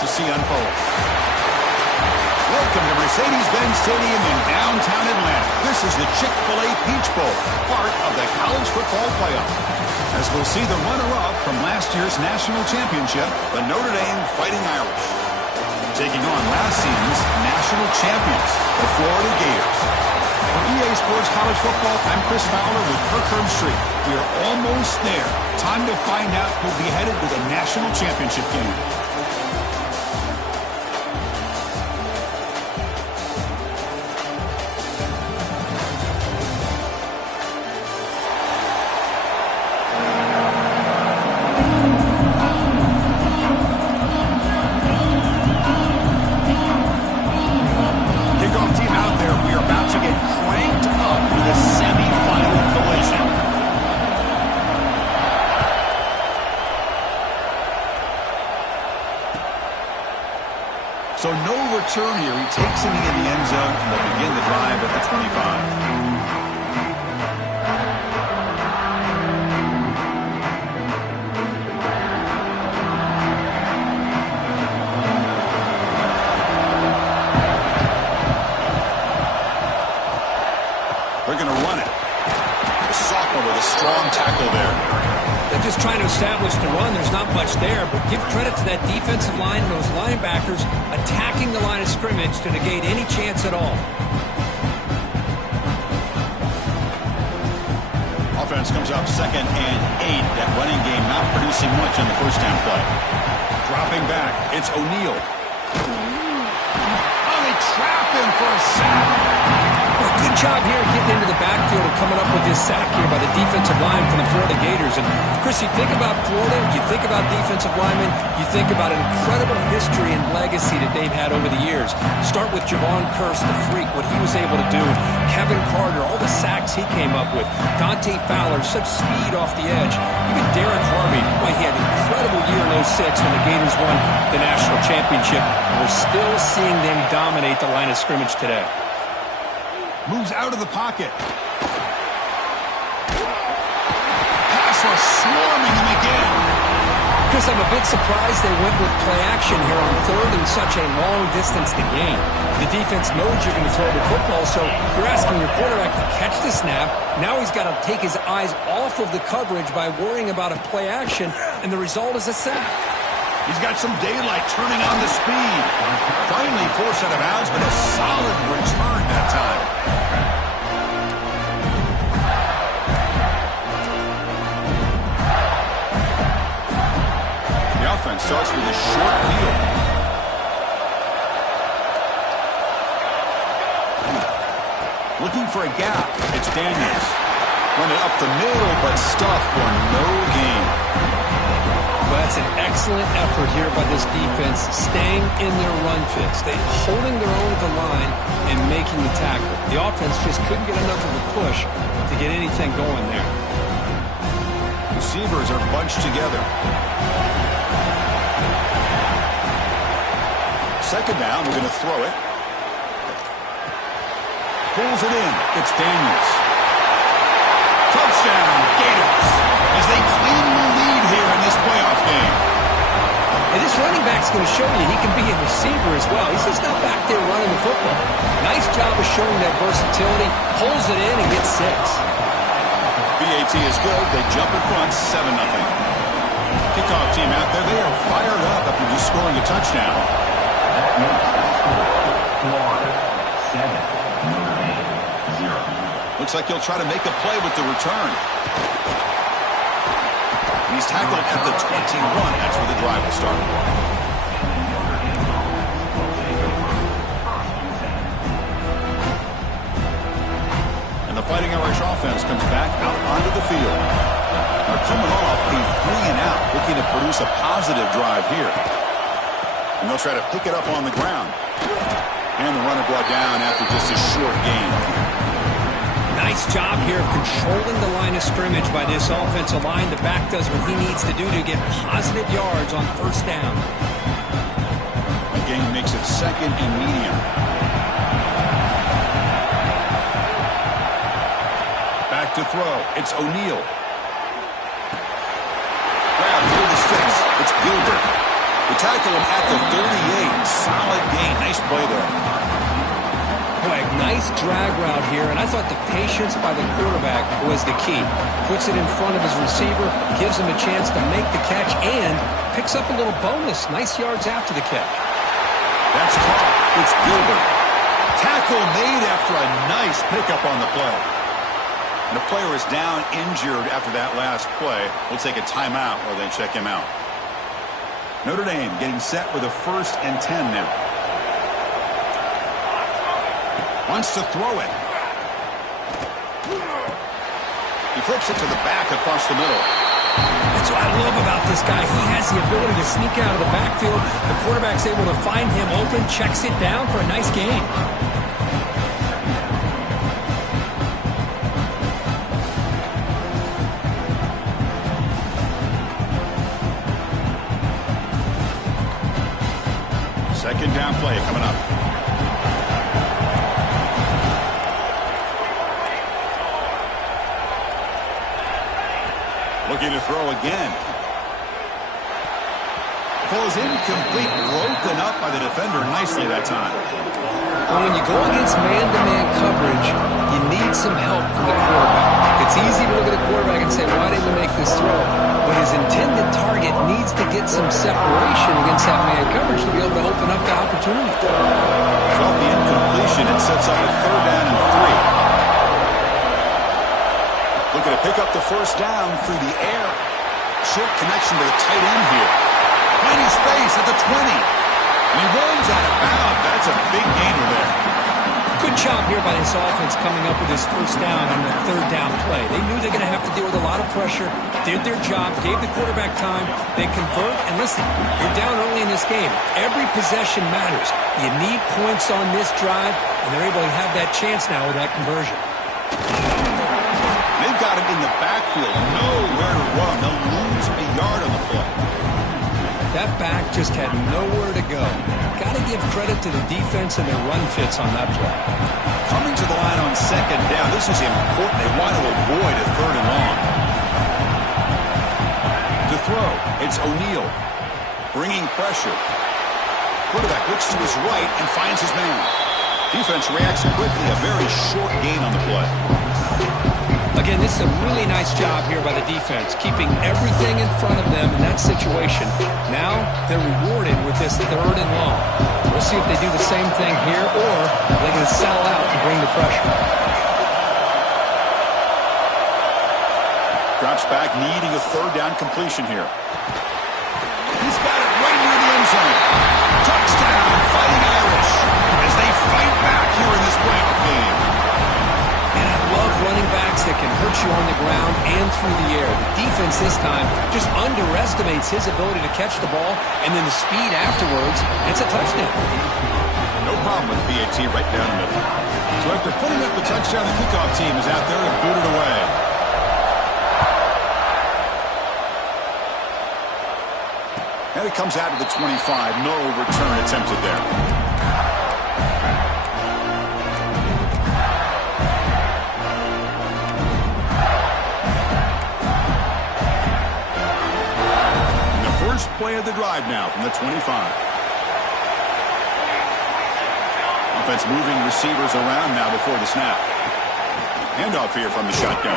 to see unfold. Welcome to Mercedes-Benz Stadium in downtown Atlanta. This is the Chick-fil-A Peach Bowl, part of the college football playoff. As we'll see the runner-up from last year's national championship, the Notre Dame Fighting Irish, taking on last season's national champions, the Florida Gators. For EA Sports College Football, I'm Chris Fowler with Kirk Herbstreit. We are almost there. Time to find out who'll be headed to the national championship game. So no return here. He takes it into the end zone, and they'll begin the drive at the 25. They're going to run it. The sophomore with a strong tackle there. They're just trying to establish the run. There's not much there, but give credit to that defensive line and those linebackers attacking the line of scrimmage to negate any chance at all. Offense comes up 2nd and 8. That running game not producing much on the first down play. Dropping back, it's O'Neal. Oh, they trap him for a sack. Well, good job here getting into the backfield and coming up with this sack here by the defensive line for the Florida Gators. And, Chris, you think about Florida, you think about defensive linemen, you think about an incredible history and legacy that they've had over the years. Start with Javon Kearse, the freak, what he was able to do. Kevin Carter, all the sacks he came up with. Dante Fowler, such speed off the edge. Even Derek Harvey, boy, he had an incredible year in 06 when the Gators won the national championship. And we're still seeing them dominate the line of scrimmage today. Moves out of the pocket. Pass rush swarming him again. Chris, I'm a bit surprised they went with play action here on 3rd and such a long distance to gain. The defense knows you're going to throw the football, so you're asking your quarterback to catch the snap. Now he's got to take his eyes off of the coverage by worrying about a play action, and the result is a sack. He's got some daylight turning on the speed. Finally forced out of bounds, but a solid return that time. The offense starts with a short field. Looking for a gap. It's Daniels. Run it up the middle, but stuffed for no gain. Well, that's an excellent effort here by this defense, staying in their run fits. They're holding their own at the line and making the tackle. The offense just couldn't get enough of a push to get anything going there. Receivers are bunched together. 2nd down, we're going to throw it. Pulls it in. It's Daniels. Touchdown, Gators, as they claim the lead here in this playoff game. And this running back's going to show you he can be a receiver as well. He's just not back there running the football. Nice job of showing that versatility. Pulls it in and gets 6. BAT is good. They jump in front, 7-0. Kickoff team out there. They are fired up after just scoring a touchdown. Florida, 7-9-0. Looks like he'll try to make a play with the return. He's tackled at the 21. That's where the drive will start. And the Fighting Irish offense comes back out onto the field. They're coming off a 3-and-out, looking to produce a positive drive here. And they'll try to pick it up on the ground. And the runner brought down after just a short gain. Nice job here of controlling the line of scrimmage by this offensive line. The back does what he needs to do to get positive yards on 1st down. The gain makes it 2nd and medium. Back to throw. It's O'Neal. Grab through the sticks. It's Gilbert. The tackle him at the 38. Solid gain. Nice play there. Boy, nice drag route here, and I thought the patience by the quarterback was the key. Puts it in front of his receiver, gives him a chance to make the catch, and picks up a little bonus. Nice yards after the catch. That's caught. It's Gilbert. Tackle made after a nice pickup on the play. And the player is down injured after that last play. We'll take a timeout while they check him out. Notre Dame getting set with a 1st and 10 now. Wants to throw it. He flips it to the back across the middle. That's what I love about this guy. He has the ability to sneak out of the backfield. The quarterback's able to find him open, checks it down for a nice gain. Second down play coming up. Looking to throw again. Ball is incomplete, broken up by the defender nicely that time. Well, when you go against man-to-man coverage, you need some help from the quarterback. It's easy to look at the quarterback and say, why didn't he make this throw? But his intended target needs to get some separation against that man coverage to be able to open up the opportunity. Off the incompletion, it sets up a 3rd down and 3. Looking to pick up the 1st down through the air. Short connection to the tight end here. Plenty space at the 20. And he runs out of bounds. That's a big gainer there. Good job here by this offense coming up with his 1st down on the 3rd down play. They knew they're going to have to deal with a lot of pressure, did their job, gave the quarterback time, they convert, and listen, you're down early in this game. Every possession matters. You need points on this drive, and they're able to have that chance now with that conversion. They've got him in the backfield, nowhere to run. They'll lose a yard on the play. That back just had nowhere to go. Got to give credit to the defense and their run fits on that play. Coming to the line on 2nd down. This is important. They want to avoid a 3rd and long. To throw, it's O'Neal. Bringing pressure. Quarterback looks to his right and finds his man. Defense reacts quickly. A very short gain on the play. Again, this is a really nice job here by the defense, keeping everything in front of them in that situation. Now they're rewarded with this 3rd and long. We'll see if they do the same thing here, or they're going to settle out and bring the pressure. Drops back, needing a 3rd down completion here. He's got it right near the end zone. Touchdown, Fighting Irish, as they fight back here in this playoff game. Love running backs that can hurt you on the ground and through the air. The defense this time just underestimates his ability to catch the ball, and then the speed afterwards, it's a touchdown. No problem with BAT right down the middle. So after putting up the touchdown, the kickoff team is out there to boot it away. And it comes out to the 25. No return attempted there. Play of the drive now from the 25. Offense moving receivers around now before the snap. Handoff here from the shotgun.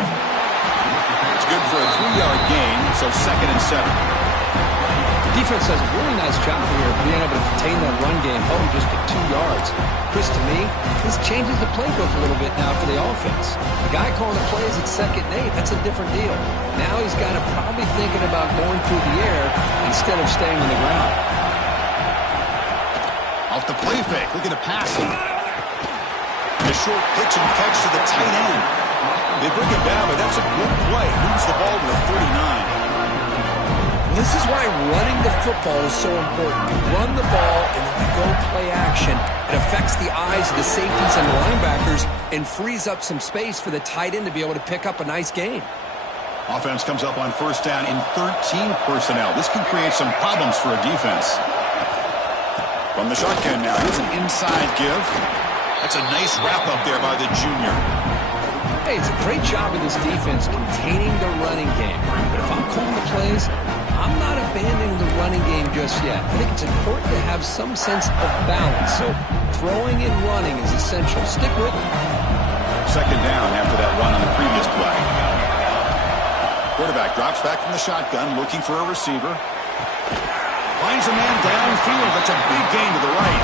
It's good for a 3-yard gain, so 2nd and 7. The defense does a really nice job here of being able to contain that run game, held him just to 2 yards. Chris, to me, this changes the playbook a little bit now for the offense. The guy calling the plays at 2nd and 8, that's a different deal. Now he's got to probably thinking about going through the air instead of staying on the ground. Off the play fake, looking to pass him. And a short pitch and catch to the tight end. They bring him down, but that's a good play. Moves the ball to the 39. This is why running the football is so important. You run the ball, and then you go play action. It affects the eyes of the safeties and the linebackers and frees up some space for the tight end to be able to pick up a nice gain. Offense comes up on 1st down in 13 personnel. This can create some problems for a defense. From the shotgun now, here's an inside give. That's a nice wrap-up there by the junior. Hey, it's a great job of this defense containing the running game. But if I'm calling the plays, I'm not abandoning the running game just yet. I think it's important to have some sense of balance. So throwing and running is essential. Stick with it. Second down after that run on the previous play. Quarterback drops back from the shotgun, looking for a receiver. Finds a man downfield. That's a big gain to the right.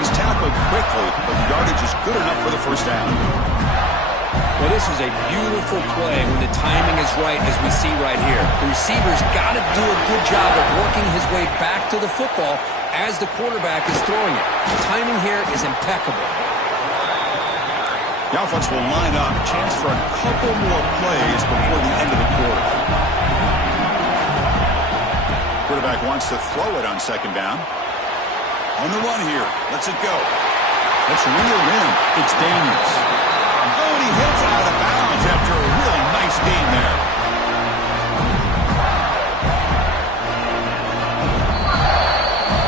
He's tackled quickly, but the yardage is good enough for the first down. Well, this is a beautiful play when the timing is right, as we see right here. The receiver's got to do a good job of working his way back to the football as the quarterback is throwing it. The timing here is impeccable. The offense will line up. Chance for a couple more plays before the end of the quarter. Quarterback wants to throw it on second down. On the run here. Lets it go. Let's reel in. It's Daniels. Oh, and he hits out of bounds after a real nice gain there.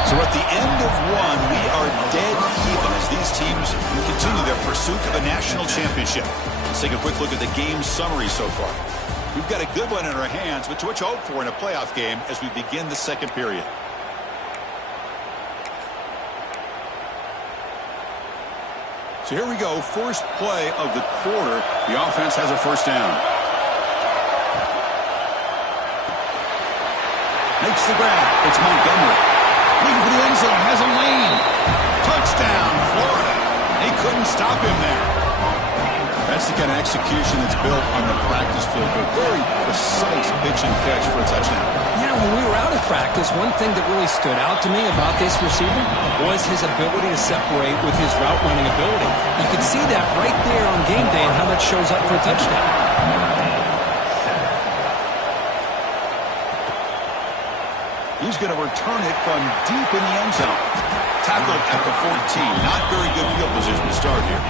So at the end of one, we are dead even as these teams continue their pursuit of a national championship. Let's take a quick look at the game summary so far. We've got a good one in our hands, but to what you hope for in a playoff game as we begin the second period. So here we go, first play of the quarter. The offense has a first down. Makes the grab. It's Montgomery. Looking for the end zone. Has a lane. Touchdown, Florida. They couldn't stop him there. That's the kind of execution that's built on the practice field. A very precise pitch and catch for a touchdown. Yeah, when we were out of practice, one thing that really stood out to me about this receiver was his ability to separate with his route running ability. You could see that right there on game day and how that shows up for a touchdown. He's going to return it from deep in the end zone. Tackled at the 14. Not very good field position to start here.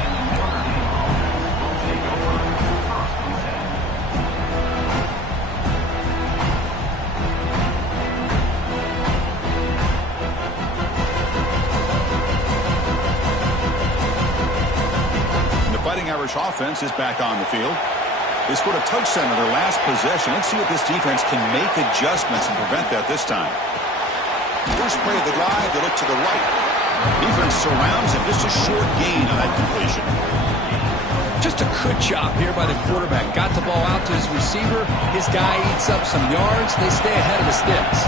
The Fighting Irish offense is back on the field. They scored a touchdown in their last possession. Let's see if this defense can make adjustments and prevent that this time. First play of the drive, they look to the right. Defense surrounds him. Just a short gain on that completion. Just a good job here by the quarterback. Got the ball out to his receiver. His guy eats up some yards. They stay ahead of the sticks.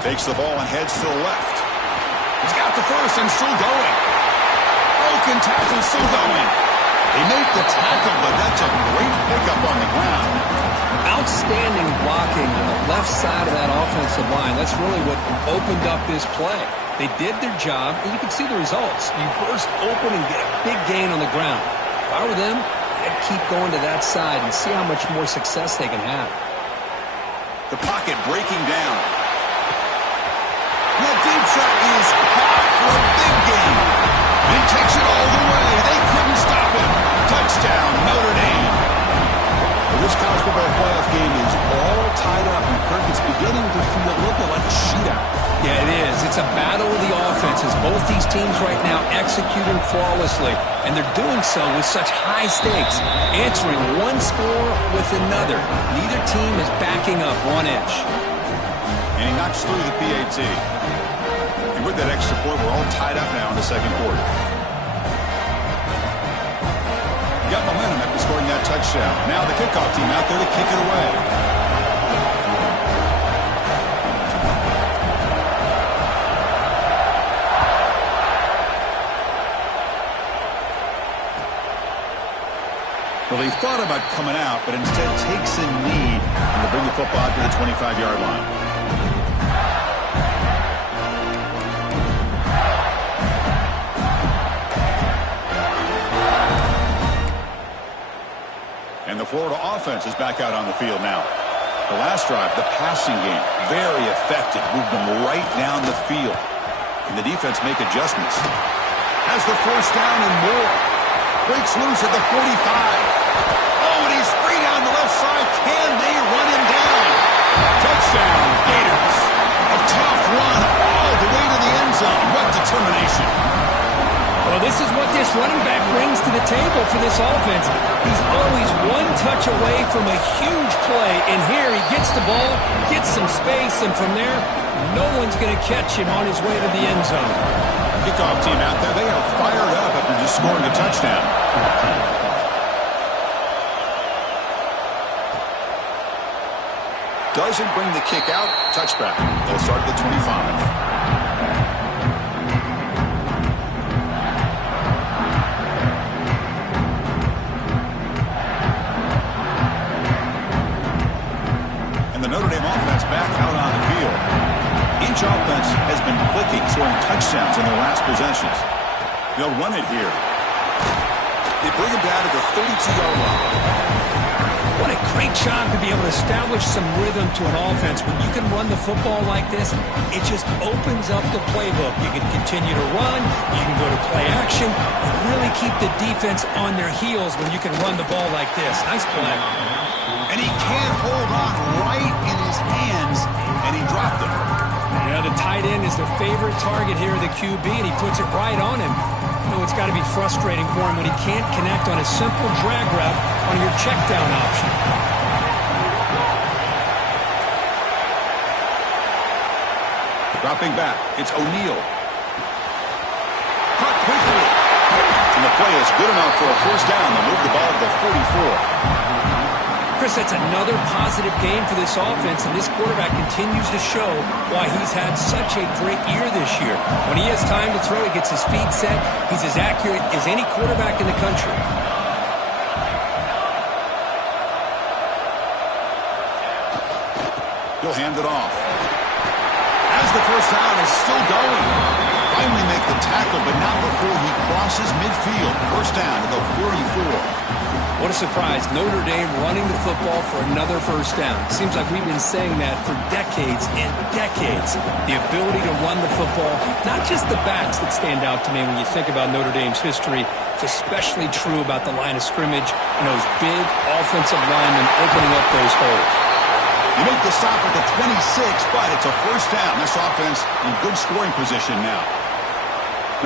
Takes the ball and heads to the left. He's got the first and still going. Broken tackle, still going. They make the tackle, but that's a great pickup on the ground. Outstanding blocking on the left side of that offensive line. That's really what opened up this play. They did their job, and you can see the results. You burst open and get a big gain on the ground. If I were them, I'd keep going to that side and see how much more success they can have. The pocket breaking down. The deep shot is caught for a big gain. He takes it all the way. They couldn't stop him. Touchdown, Notre Dame. Well, this college football playoff game is all tied up, and Kirk, it's beginning to feel a little bit like a shootout. Yeah, it is. It's a battle of the offenses. Both these teams right now executing flawlessly, and they're doing so with such high stakes, answering one score with another. Neither team is backing up 1 inch. And he knocks through the PAT. And with that extra point, we're all tied up now in the second quarter. Got momentum after scoring that touchdown. Now the kickoff team out there to kick it away. Well, he thought about coming out, but instead takes a knee and to bring the football out to the 25-yard line. And the Florida offense is back out on the field now. The last drive, the passing game, very effective. Moved them right down the field. Can the defense make adjustments? Has the first down and more. Breaks loose at the 45. Oh, and he's free down the left side. Can they run him down? Touchdown, Gators. A tough run all the way to the end zone. What determination. Well, this This is what this running back brings to the table for this offense. He's always one touch away from a huge play, and here he gets the ball, gets some space, and from there, no one's going to catch him on his way to the end zone. Kickoff team out there, they are fired up after just scoring a touchdown. Doesn't bring the kick out. Touchback. They'll start at the 25. And the Notre Dame offense back out on the field. Each offense has been clicking, scoring touchdowns in their last possessions. They'll run it here. They bring him down to the 32-yard line. What a great job to be able to establish some rhythm to an offense. When you can run the football like this, it just opens up the playbook. You can continue to run, you can go to play action, and really keep the defense on their heels when you can run the ball like this. Nice play. And he can't hold on right in his hands, and he dropped it. Yeah, the tight end is the favorite target here of the QB, and he puts it right on him. You know, it's got to be frustrating for him when he can't connect on a simple drag route on your check down option. Dropping back, it's O'Neal. Caught quickly. And the play is good enough for a first down. They'll move the ball to the 44. Chris, that's another positive game for this offense, and this quarterback continues to show why he's had such a great year this year. When he has time to throw, he gets his feet set. He's as accurate as any quarterback in the country. He'll hand it off. As the first down is still going. Finally make the tackle, but not before he crosses midfield. First down to the 44. What a surprise. Notre Dame running the football for another first down. Seems like we've been saying that for decades and decades. The ability to run the football, not just the backs that stand out to me when you think about Notre Dame's history. It's especially true about the line of scrimmage and those big offensive linemen opening up those holes. You make the stop at the 26, but it's a first down. This offense in good scoring position now.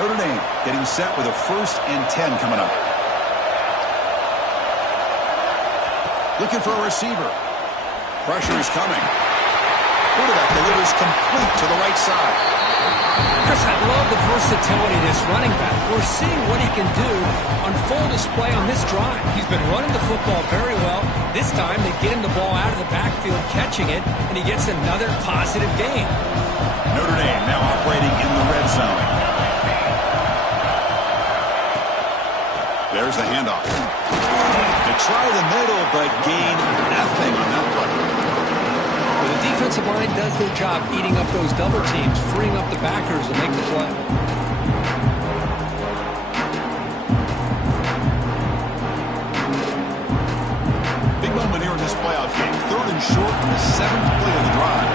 Notre Dame getting set with a 1st and 10 coming up. Looking for a receiver. Pressure is coming. Quarterback delivers complete to the right side. Chris, I love the versatility of this running back. We're seeing what he can do on full display on this drive. He's been running the football very well. This time they get him the ball out of the backfield, catching it, and he gets another positive gain. Notre Dame now operating in the red zone. There's the handoff. They try the middle, but gain nothing on that play. Well, the defensive line does their job eating up those double teams, freeing up the backers to make the play. Big moment here in this playoff game. 3rd and short on the 7th play of the drive.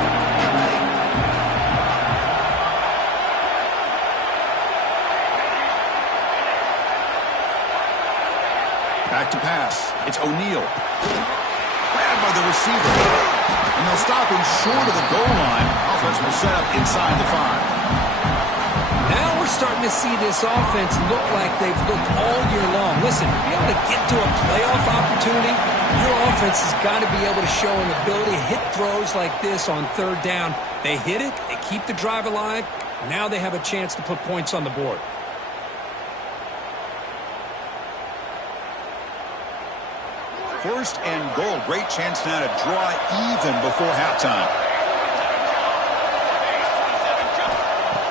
Back to pass. It's O'Neal. Grabbed by the receiver. And they'll stop him short of the goal line. Offense will set up inside the 5. Now we're starting to see this offense look like they've looked all year long. Listen, to be able to get to a playoff opportunity, your offense has got to be able to show an ability to hit throws like this on 3rd down. They hit it. They keep the drive alive. Now they have a chance to put points on the board. 1st and goal. Great chance now to draw even before halftime.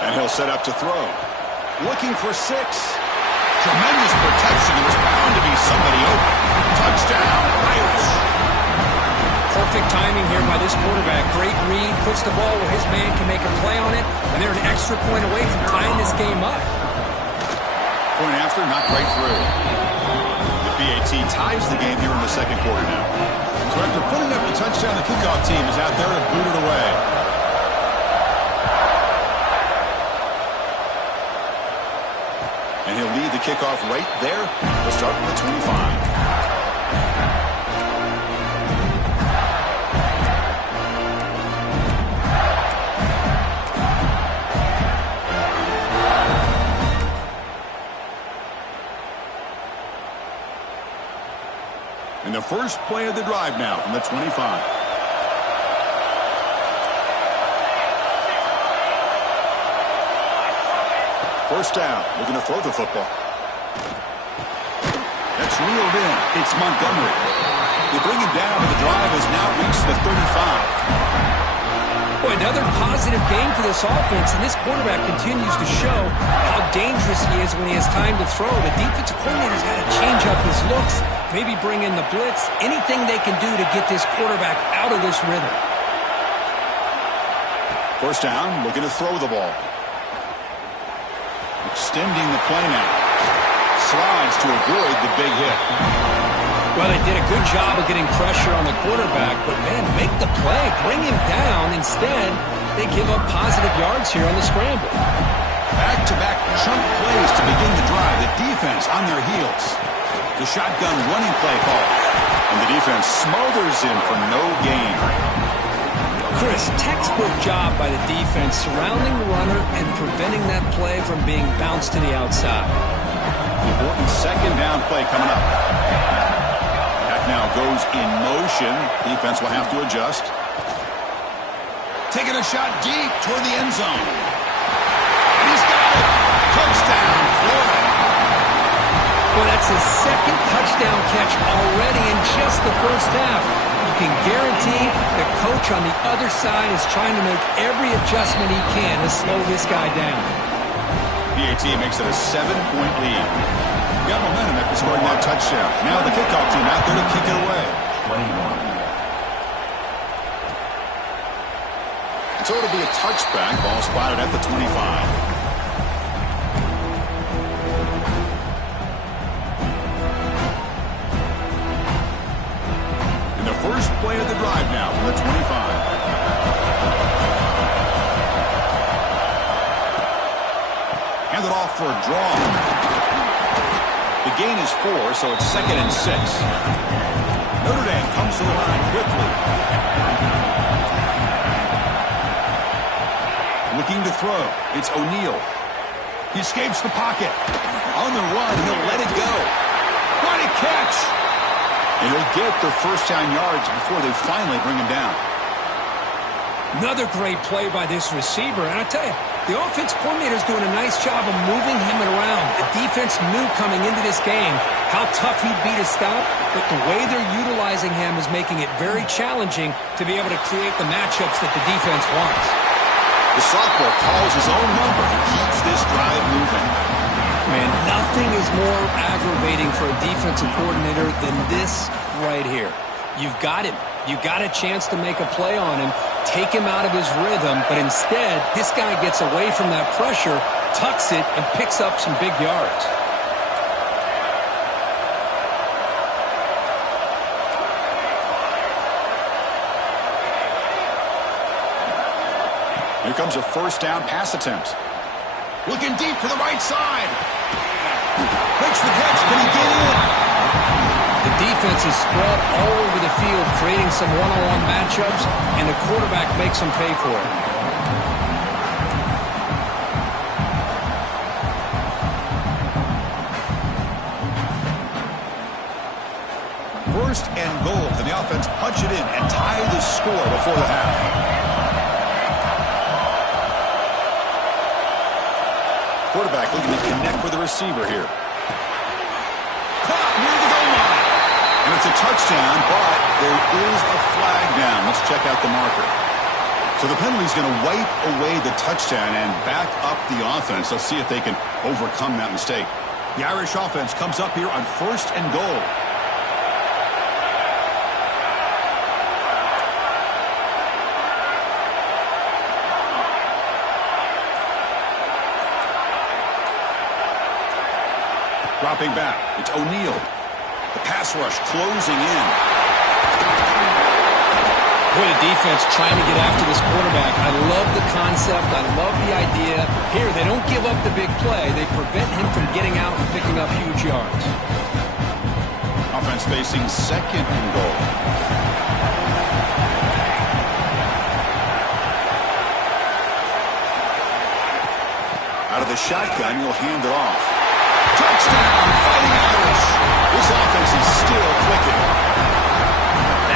And he'll set up to throw. Looking for 6. Tremendous protection. There's bound to be somebody open. Touchdown, Irish. Perfect timing here by this quarterback. Great read. Puts the ball where his man can make a play on it. And they're an extra point away from tying this game up. Point after, not quite through. BAT ties the game here in the 2nd quarter now. So after putting up the touchdown, the kickoff team is out there to boot it away. And he'll lead the kickoff right there. We'll start with the 25. the first play of the drive now from the 25. First down, looking to throw the football. That's reeled in. It's Montgomery. They bring him down, and the drive has now reached the 35. Boy, another positive game for this offense, and this quarterback continues to show how dangerous he is when he has time to throw. The defensive coordinator's got to change up his looks, maybe bring in the blitz, anything they can do to get this quarterback out of this rhythm. First down, looking to throw the ball. Extending the play now. Slides to avoid the big hit. Well, they did a good job of getting pressure on the quarterback, but, man, make the play. Bring him down. Instead, they give up positive yards here on the scramble. Back-to-back chunk plays to begin the drive. The defense on their heels. The shotgun running play call. And the defense smothers him for no gain. Chris, textbook job by the defense surrounding the runner and preventing that play from being bounced to the outside. Important second down play coming up. Now goes in motion. Defense will have to adjust. Taking a shot deep toward the end zone. And he's got it. Touchdown, Florida. Well, that's his second touchdown catch already in just the first half. You can guarantee the coach on the other side is trying to make every adjustment he can to slow this guy down. PAT makes it a 7-point lead. Got momentum after scoring that touchdown. Now the kickoff team out there to kick it away. 21. So it'll be a touchback. Ball spotted at the 25. And the first play of the drive now from the 25. Hand it off for a draw. The gain is 4, so it's 2nd and 6. Notre Dame comes to the line quickly. Looking to throw. It's O'Neal. He escapes the pocket. On the run, he'll let it go. What a catch! And he'll get the first down yards before they finally bring him down. Another great play by this receiver. And I tell you, the offense coordinator is doing a nice job of moving him around. The defense knew coming into this game how tough he'd be to stop, but the way they're utilizing him is making it very challenging to be able to create the matchups that the defense wants. The sophomore calls his own number and keeps this drive moving. Man, nothing is more aggravating for a defensive coordinator than this right here. You've got him. You got a chance to make a play on him, take him out of his rhythm, but instead, this guy gets away from that pressure, tucks it, and picks up some big yards. Here comes a first down pass attempt. Looking deep to the right side. Makes the catch. Can he get in? The defense is spread all over the field, creating some one-on-one matchups, and the quarterback makes them pay for it. First and goal. Can the offense punch it in and tie the score before the half? Quarterback looking to connect with the receiver here. Caught near the goal line. And it's a touchdown, but there is a flag down. Let's check out the marker. So the penalty is going to wipe away the touchdown and back up the offense. Let's see if they can overcome that mistake. The Irish offense comes up here on first and goal. Dropping back, it's O'Neal. The pass rush closing in. Boy, the defense trying to get after this quarterback. I love the concept. I love the idea. Here, they don't give up the big play. They prevent him from getting out and picking up huge yards. Offense facing second and goal. Out of the shotgun, you'll hand it off. Touchdown, Fighting Irish. This offense is still clicking.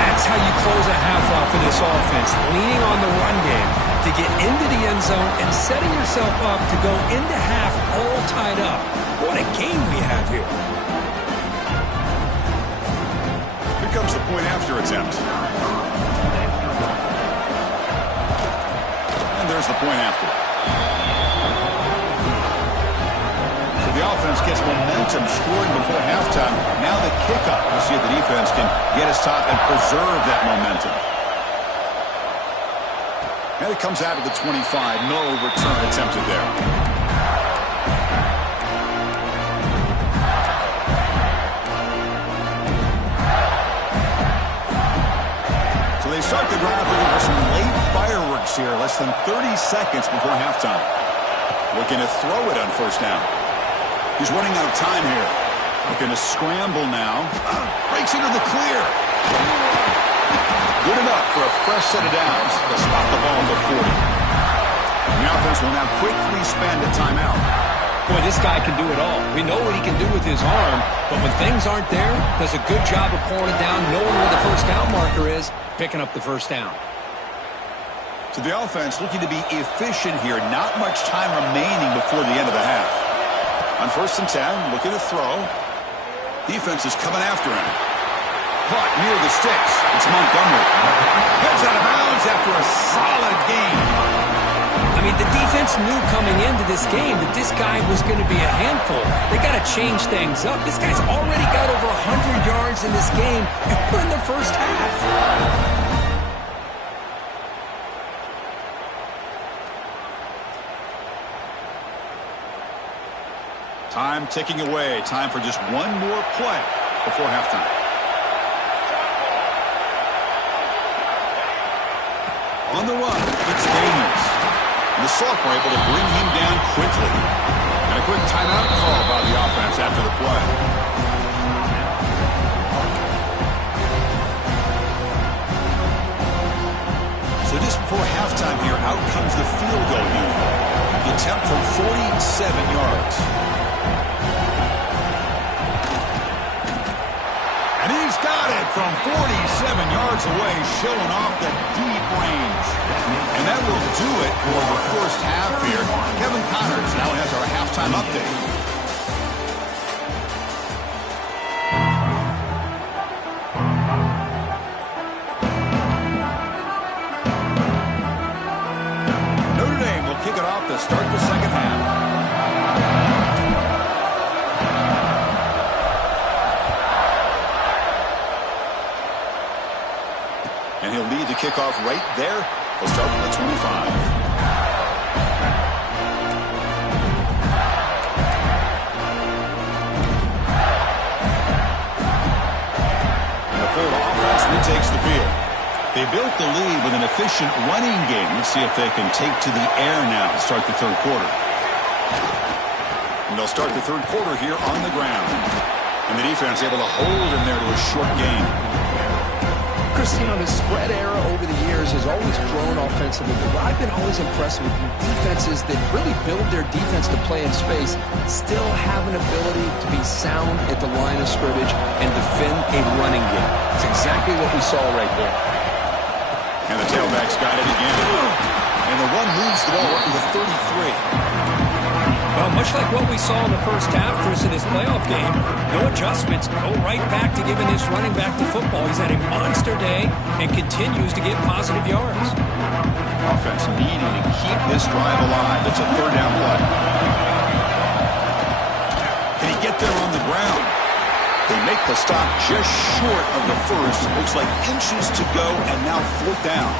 That's how you close a half off for this offense, leaning on the run game to get into the end zone and setting yourself up to go into half all tied up. What a game we have here. Here comes the point after attempt. And there's the point after. So the offense gets momentum scoring before halftime. Now the kickoff. We'll see if the defense can get his top and preserve that momentum. And it comes out of the 25. No return attempted there. So they start the drive looking for some late fireworks here. Less than 30 seconds before halftime. Looking to throw it on first down. He's running out of time here. Looking to scramble now. Breaks into the clear. Good enough for a fresh set of downs to stop the ball at the 40. The offense will now quickly spend a timeout. Boy, this guy can do it all. We know what he can do with his arm, but when things aren't there, does a good job of pulling it down, knowing where the first down marker is, picking up the first down. So the offense looking to be efficient here. Not much time remaining before the end of the half. On 1st and 10, looking to throw. Defense is coming after him. Caught near the sticks. It's Montgomery. Heads out of bounds after a solid game. I mean, the defense knew coming into this game that this guy was going to be a handful. They got to change things up. This guy's already got over 100 yards in this game, and we're in the first half. Time ticking away. Time for just one more play before halftime. On the run, it's Daniels. And the Salk were able to bring him down quickly. And a quick timeout call by the offense after the play. So just before halftime here, out comes the field goal unit. The attempt from 47 yards. And he's got it from 47 yards away, showing off the deep range. And that will do it for the first half here. Kevin Connors now has our halftime update. Notre Dame will kick it off to start the second half. And he'll lead the kickoff right there. He'll start with the 25. And the Florida offense retakes the field. They built the lead with an efficient running game. Let's see if they can take to the air now to start the third quarter. And they'll start the third quarter here on the ground. And the defense able to hold him there to a short gain. Christine, the spread era over the years has always grown offensively, but what I've been always impressed with defenses that really build their defense to play in space still have an ability to be sound at the line of scrimmage and defend a running game. It's exactly what we saw right there. And the tailback's got it again. And the run moves the ball up to the 33. Well, much like what we saw in the first half, Chris, in this playoff game, no adjustments, go right back to giving this running back the football. He's had a monster day and continues to get positive yards. Offense needing to keep this drive alive. It's a third down play. Can he get there on the ground? They make the stop just short of the first. Looks like inches to go, and now fourth down.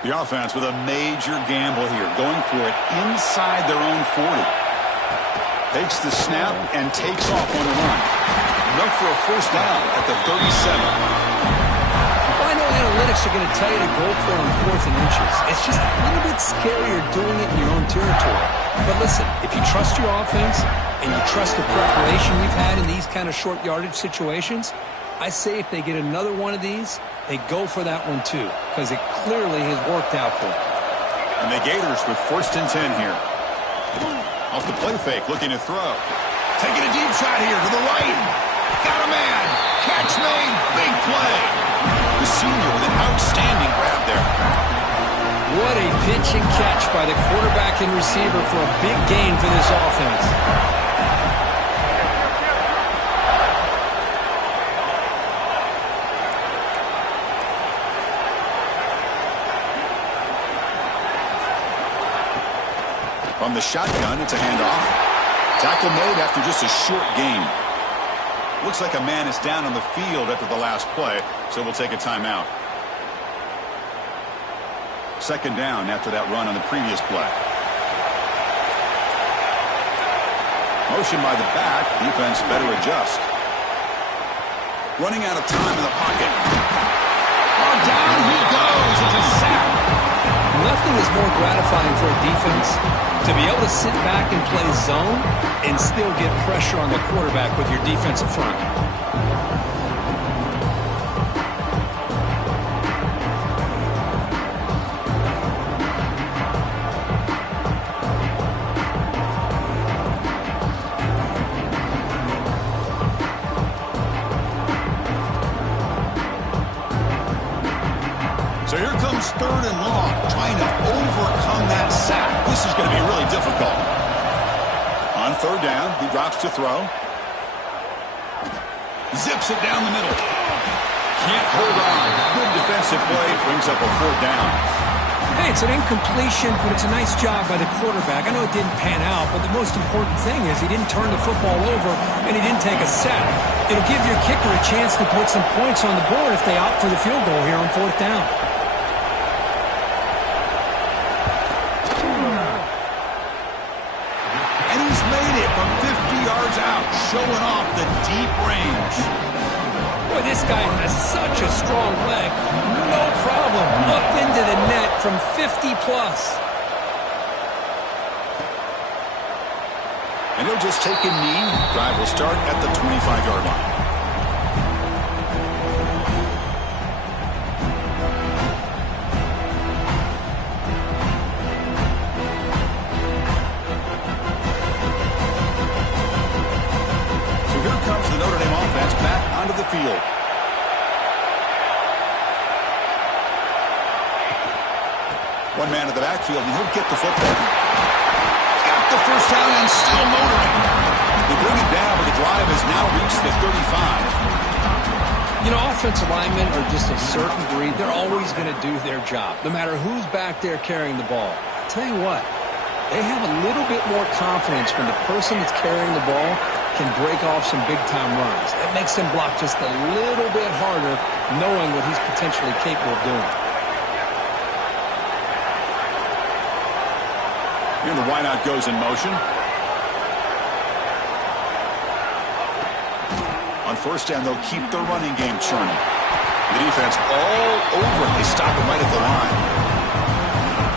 The offense with a major gamble here, going for it inside their own 40. Takes the snap and takes off on the run. Enough for a first down at the 37. Well, I know analytics experts are going to tell you to go for it on 4th and inches. It's just a little bit scarier doing it in your own territory. But listen, if you trust your offense and you trust the preparation we've had in these kind of short yardage situations, I say if they get another one of these, they go for that one too, because it clearly has worked out for them. And the Gators with 1st and 10 here. Off the play fake, looking to throw. Taking a deep shot here to the right. Got a man. Catch made. Big play. The senior with an outstanding grab there. What a pitch and catch by the quarterback and receiver for a big gain for this offense. From the shotgun, it's a handoff. Tackle made after just a short gain. Looks like a man is down on the field after the last play, so we'll take a timeout. 2nd down after that run on the previous play. Motion by the back. Defense better adjust. Running out of time in the pocket. Oh, down he goes. It's a sack. Nothing is more gratifying for a defense to be able to sit back and play zone and still get pressure on the quarterback with your defensive front. So here comes 3rd and long, trying to overcome that sack. This is going to be really difficult. On 3rd down, he drops to throw. Zips it down the middle. Can't hold on. Good defensive play. Brings up a 4th down. Hey, it's an incompletion, but it's a nice job by the quarterback. I know it didn't pan out, but the most important thing is he didn't turn the football over and he didn't take a sack. It'll give your kicker a chance to put some points on the board if they opt for the field goal here on 4th down. Showing off the deep range. Boy, this guy has such a strong leg. No problem. Up into the net from 50 plus. And he'll just take a knee. Drive will start at the 25-yard line. Field. One man in the backfield, and he'll get the football. Got the 1st down and still motoring. They bring it down, but the drive has now reached the 35. You know, offensive linemen are just a certain breed. They're always going to do their job, no matter who's back there carrying the ball. I'll tell you what, they have a little bit more confidence when the person that's carrying the ball can break off some big-time runs. That makes him block just a little bit harder, knowing what he's potentially capable of doing. Here the wideout goes in motion. On 1st down, they'll keep the running game churning. The defense all over it. They stop it right at the line.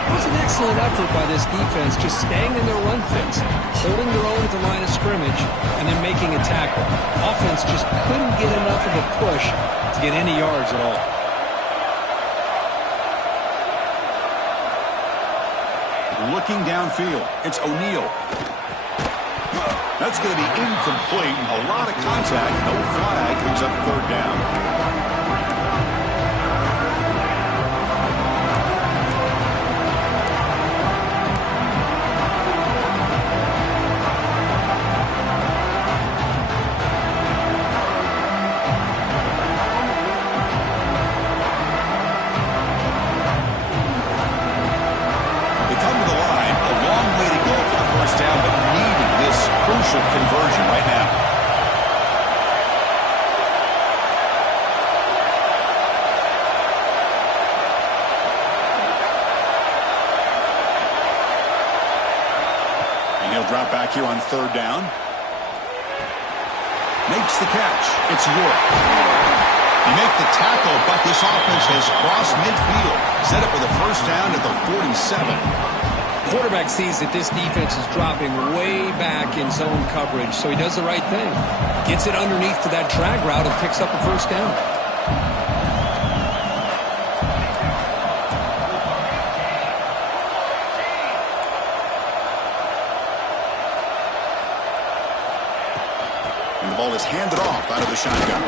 It was an excellent effort by this defense, just staying in their run fence, holding their own at the line of scrimmage, and then making a tackle. Offense just couldn't get enough of a push to get any yards at all. Looking downfield, it's O'Neal. That's going to be incomplete. A lot of contact, no flag, brings up 3rd down. Conversion right now. And he'll drop back here on 3rd down. Makes the catch. It's York. You make the tackle, but this offense has crossed midfield. Set up with a first down at the 47. Quarterback sees that this defense is dropping way back in zone coverage, so he does the right thing. Gets it underneath to that drag route and picks up a first down. And the ball is handed off out of the shotgun.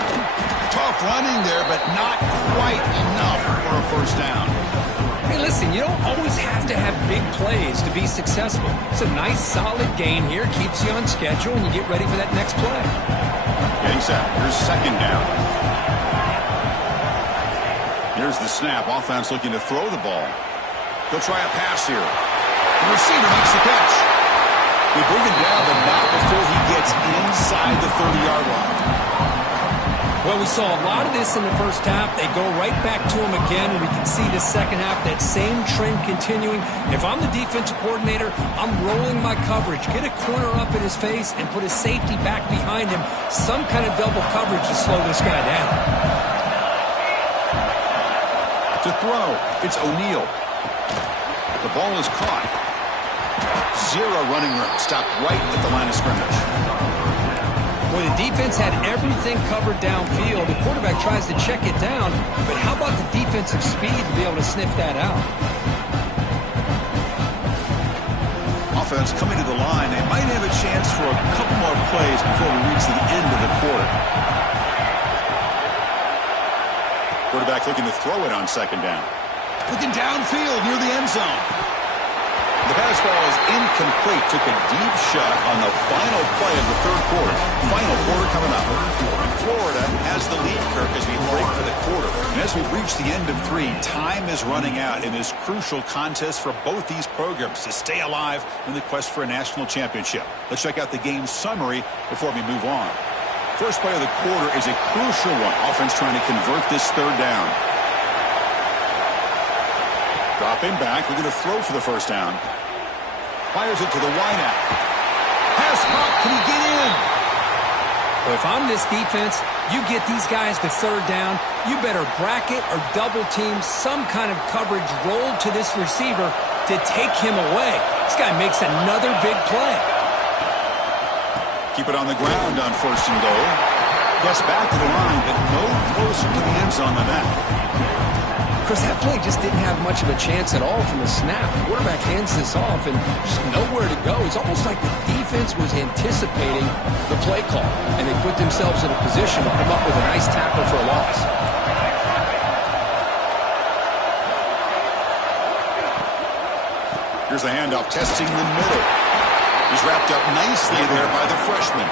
Tough running there, but not quite enough for a first down. Hey, listen, you don't always have to have big plays to be successful. It's a nice, solid gain here. Keeps you on schedule, and you get ready for that next play. Getting set. Here's second down. Here's the snap. Offense looking to throw the ball. He'll try a pass here. The receiver makes the catch. We bring him down, but not before he gets inside the 30-yard line. Well, we saw a lot of this in the first half. They go right back to him again, and we can see the second half, that same trend continuing. If I'm the defensive coordinator, I'm rolling my coverage. Get a corner up in his face and put his safety back behind him. Some kind of double coverage to slow this guy down. To throw, it's O'Neal. The ball is caught. Zero running room. Stopped right at the line of scrimmage. Well, the defense had everything covered downfield. The quarterback tries to check it down, but how about the defensive speed to be able to sniff that out? Offense coming to the line. They might have a chance for a couple more plays before we reach the end of the quarter. Quarterback looking to throw it on second down. Looking downfield near the end zone. The pass ball is incomplete. Took a deep shot on the final play of the third quarter. Final quarter coming up. Florida has the lead, Kirk, as we break for the quarter. And as we reach the end of three, time is running out in this crucial contest for both these programs to stay alive in the quest for a national championship. Let's check out the game summary before we move on. First play of the quarter is a crucial one. Offense trying to convert this third down. Dropping back, we're going to throw for the first down. Fires it to the wideout. Pass caught, can he get in? Well, if I'm this defense, you get these guys to third down, you better bracket or double team some kind of coverage rolled to this receiver to take him away. This guy makes another big play. Keep it on the ground on first and goal. Gets back to the line, but no closer to the end zone than that. Chris, that play just didn't have much of a chance at all from the snap. The quarterback hands this off and just nowhere to go. It's almost like the defense was anticipating the play call, and they put themselves in a position to come up with a nice tackle for a loss. Here's the handoff, testing the middle. He's wrapped up nicely there by the freshman.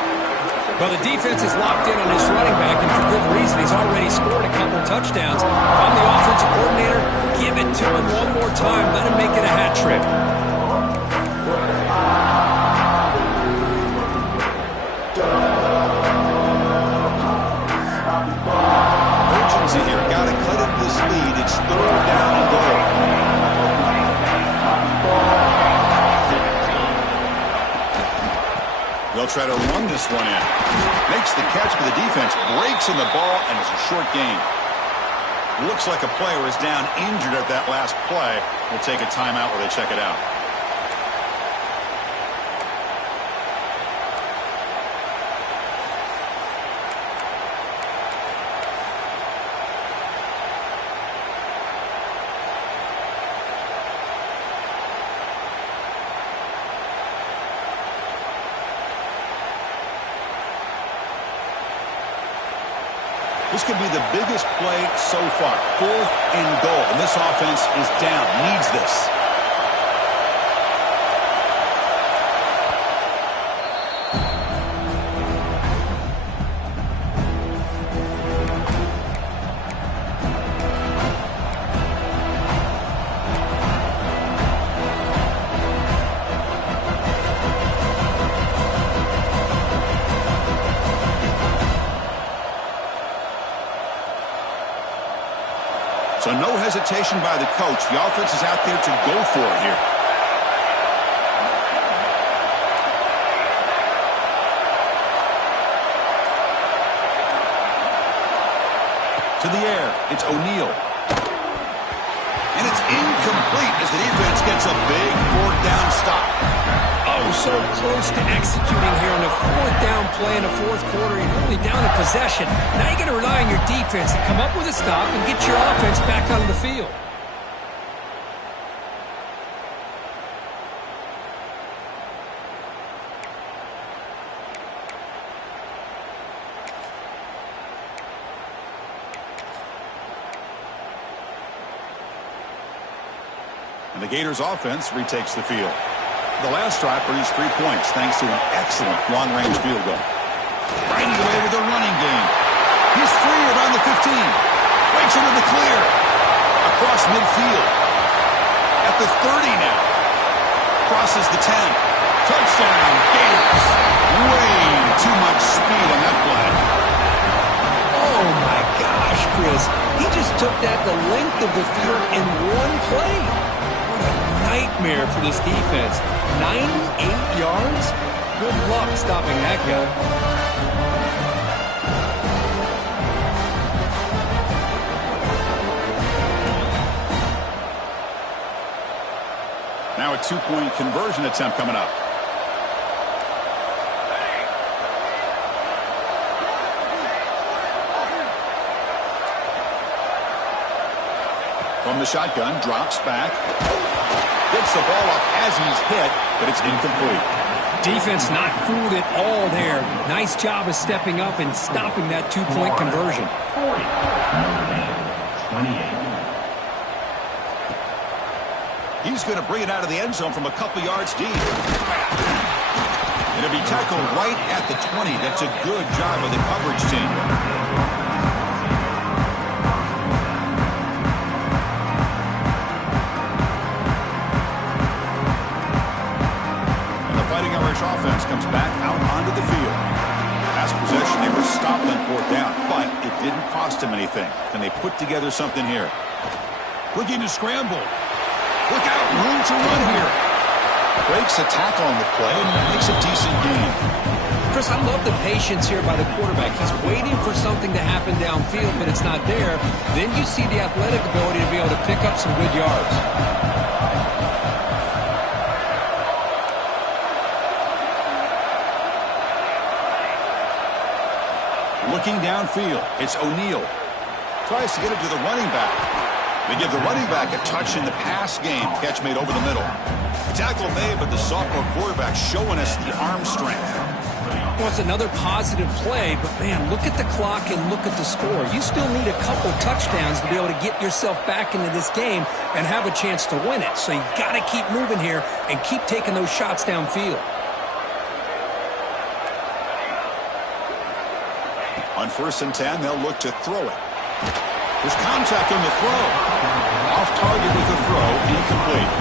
Well, the defense is locked in on his running back, and for good reason. He's already scored a couple touchdowns. If I'm the offensive coordinator, give it to him one more time. Let him make it a hat trick. Urgency here. Got to cut up this lead. It's third down and goal. They'll try to run this one in. Makes the catch, but the defense breaks in the ball, and it's a short gain. Looks like a player is down injured at that last play. We'll take a timeout while they check it out. This could be the biggest play so far. 4th and goal. And this offense is down. Needs this. So no hesitation by the coach. The offense is out there to go for it here. It's O'Neal. And it's incomplete as the defense gets a big fourth down stop. Oh, so close to executing here on the fourth down play in the fourth quarter. You're only down in possession. Now you're going to rely on your defense to come up with a stop and get your offense back on the field. And the Gators offense retakes the field. The last drive produced 3 points thanks to an excellent long-range field goal. Right away with a running game. He's free around the 15. Breaks into the clear. Across midfield. At the 30 now. Crosses the 10. Touchdown, Gators. Way too much speed on that play. Oh, my gosh, Chris. He just took that the length of the field in one play. Nightmare for this defense. 98 yards? Good luck stopping that guy. Now a 2-point conversion attempt coming up. From the shotgun, drops back. Gets the ball up as he's hit, but it's incomplete. Defense not fooled at all there. Nice job of stepping up and stopping that 2-point conversion. 28. He's going to bring it out of the end zone from a couple yards deep. It'll be tackled right at the 20. That's a good job of the coverage team. Offense comes back out onto the field. Last possession, they were stopped on fourth down, but it didn't cost them anything. Can they put together something here? Looking to scramble. Look out, room to run here. Breaks a tackle on the play and makes a decent gain. Chris, I love the patience here by the quarterback. He's waiting for something to happen downfield, but it's not there. Then you see the athletic ability to be able to pick up some good yards. Looking downfield, it's O'Neal. Tries to get it to the running back. They give the running back a touch in the pass game. Catch made over the middle. Tackle made, but the sophomore quarterback showing us the arm strength. Well, it's another positive play, but man, look at the clock and look at the score. You still need a couple touchdowns to be able to get yourself back into this game and have a chance to win it. So you got to keep moving here and keep taking those shots downfield. On 1st and 10, they'll look to throw it. There's contact on the throw. Off target with the throw, incomplete.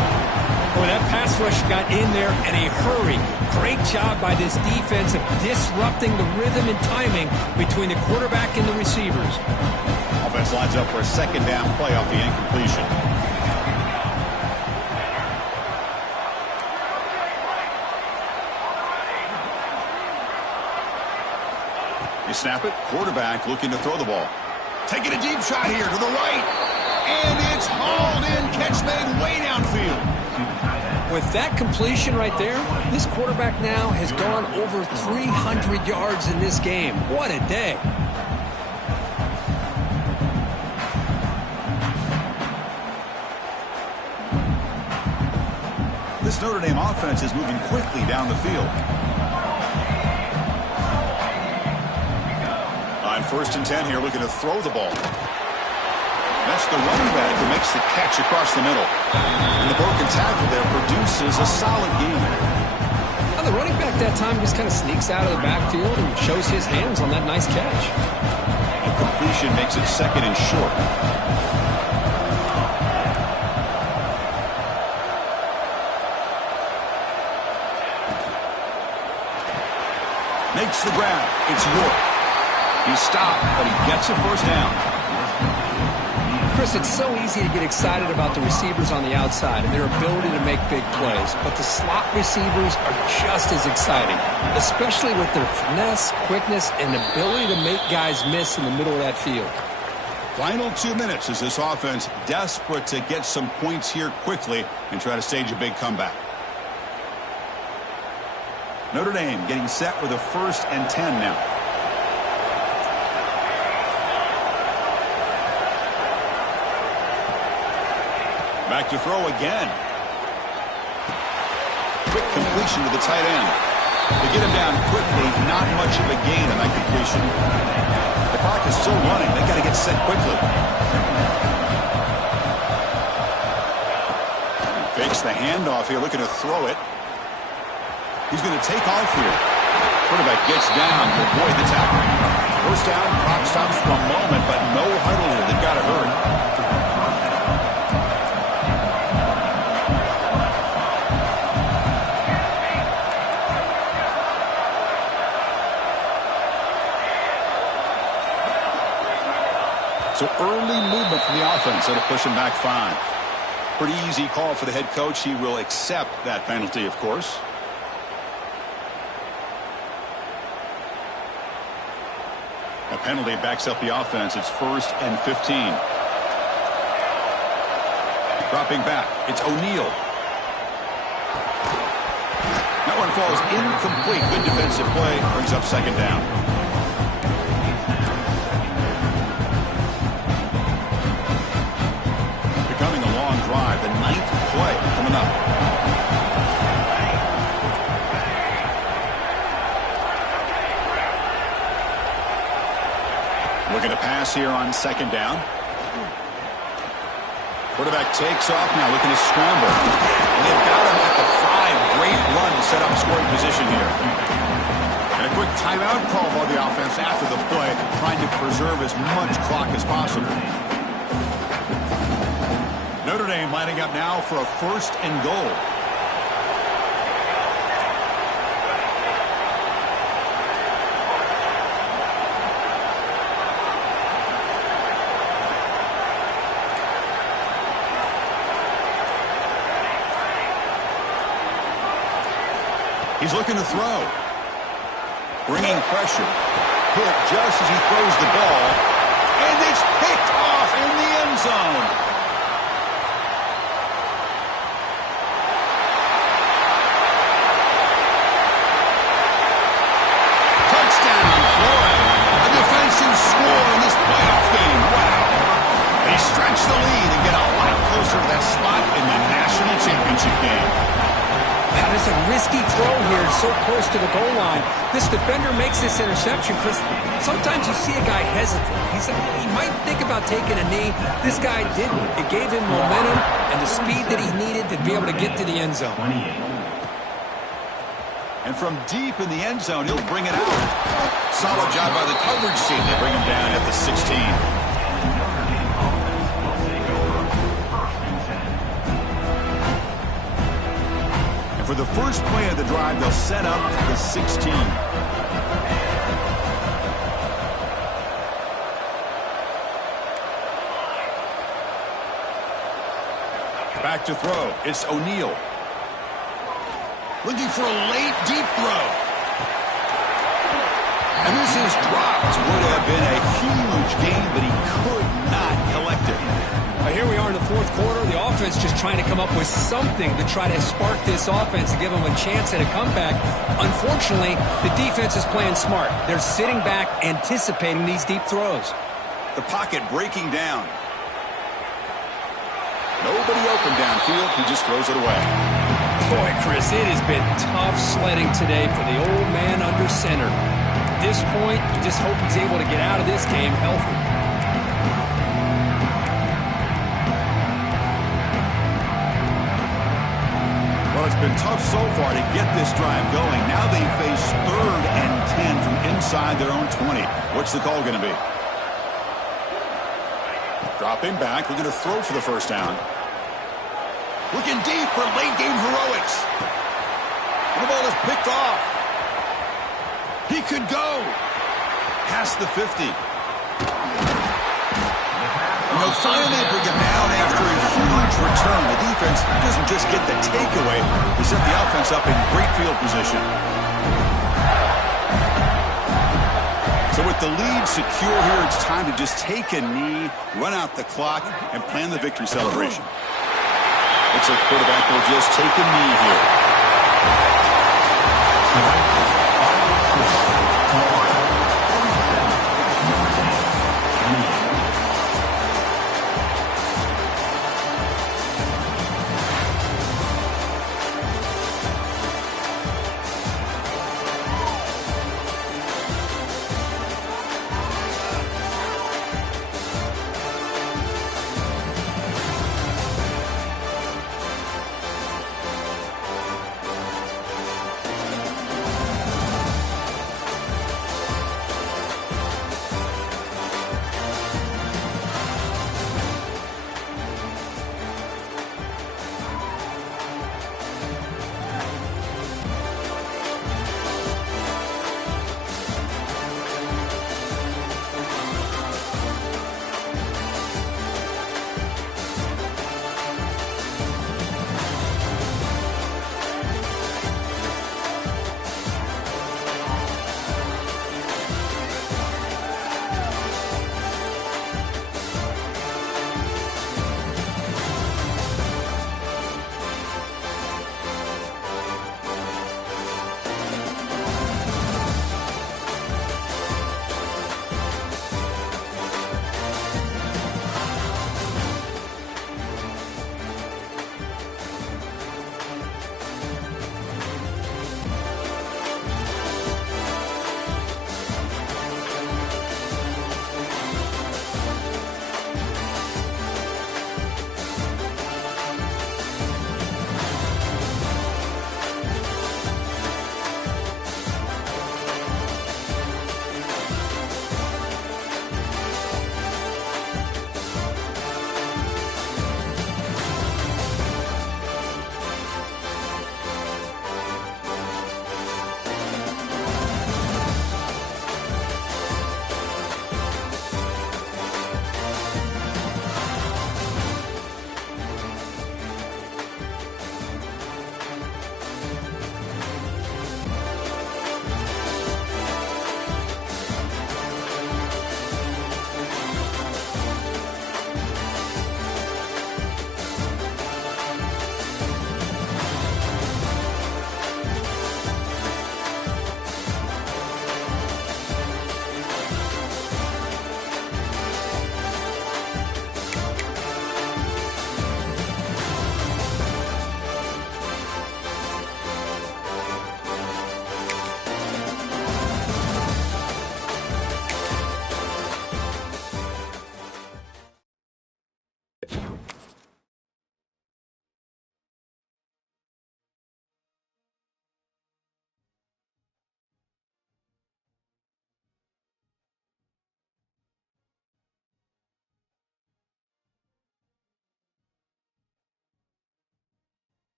Boy, that pass rush got in there in a hurry. Great job by this defense of disrupting the rhythm and timing between the quarterback and the receivers. Offense lines up for a 2nd down play off the incompletion. You snap it, quarterback looking to throw the ball. Taking a deep shot here to the right. And it's hauled in, catch made way downfield. With that completion right there, this quarterback now has gone over 300 yards in this game. What a day. This Notre Dame offense is moving quickly down the field. On 1st and 10 here, looking to throw the ball. That's the running back who makes the catch across the middle. And the broken tackle there produces a solid gain. Now the running back that time just kind of sneaks out of the backfield and shows his hands on that nice catch. A completion makes it 2nd and short. Makes the grab. It's York. He stopped, but he gets a 1st down. Chris, it's so easy to get excited about the receivers on the outside and their ability to make big plays, but the slot receivers are just as exciting, especially with their finesse, quickness, and ability to make guys miss in the middle of that field. Final 2 minutes as this offense desperate to get some points here quickly and try to stage a big comeback. Notre Dame getting set with a 1st and 10 now. Back to throw again. Quick completion to the tight end. They get him down quickly, not much of a gain on that completion. The clock is still running. They got to get set quickly. Fakes the handoff here, looking to throw it. He's going to take off here. Quarterback gets down to avoid the tackle. First down, clock stops for a moment, but no huddle here. They've got to hurry. So early movement from the offense. That'll push him back 5. Pretty easy call for the head coach. He will accept that penalty, of course. A penalty backs up the offense. It's 1st and 15. Dropping back. It's O'Neal. That one falls incomplete. Good defensive play. Brings up 2nd down. Becoming a long drive. The 9th play coming up. Looking to pass here on 2nd down. Quarterback takes off now, looking to scramble. And they've got him at the 5. Great run to set up scoring position here. And a quick timeout call by the offense after the play, trying to preserve as much clock as possible. Notre Dame lining up now for a 1st and goal. He's looking to throw. Bringing pressure. Hit just as he throws the ball. And it's picked off in the end zone. Touchdown, Florida. A defensive score in this playoff game. Wow. They stretch the lead and get a lot closer to that spot in the national championship game. It's a risky throw here, so close to the goal line. This defender makes this interception because sometimes you see a guy hesitate. He might think about taking a knee. This guy didn't. It gave him momentum and the speed that he needed to be able to get to the end zone. And from deep in the end zone, he'll bring it out. Solid job by the coverage team. They bring him down at the 16. For the first play of the drive, they'll set up at the 16. Back to throw. It's O'Neal. Looking for a late, deep throw. And this is dropped. Would have been a huge gain, but he could not collect it. Here we are in the 4th quarter. The offense just trying to come up with something to try to spark this offense and give them a chance at a comeback. Unfortunately, the defense is playing smart. They're sitting back, anticipating these deep throws. The pocket breaking down. Nobody open downfield. He just throws it away. Boy, Chris, it has been tough sledding today for the old man under center. At this point, you just hope he's able to get out of this game healthy. Well, it's been tough so far to get this drive going. Now they face 3rd and 10 from inside their own 20. What's the call going to be? Dropping back, looking to throw for the 1st down. Looking deep for late game heroics. And the ball is picked off. He could go past the 50. And they'll finally bring him down after a huge return. The defense doesn't just get the takeaway. They set the offense up in great field position. So with the lead secure here, it's time to just take a knee, run out the clock, and plan the victory celebration. Looks like the quarterback will just take a knee here.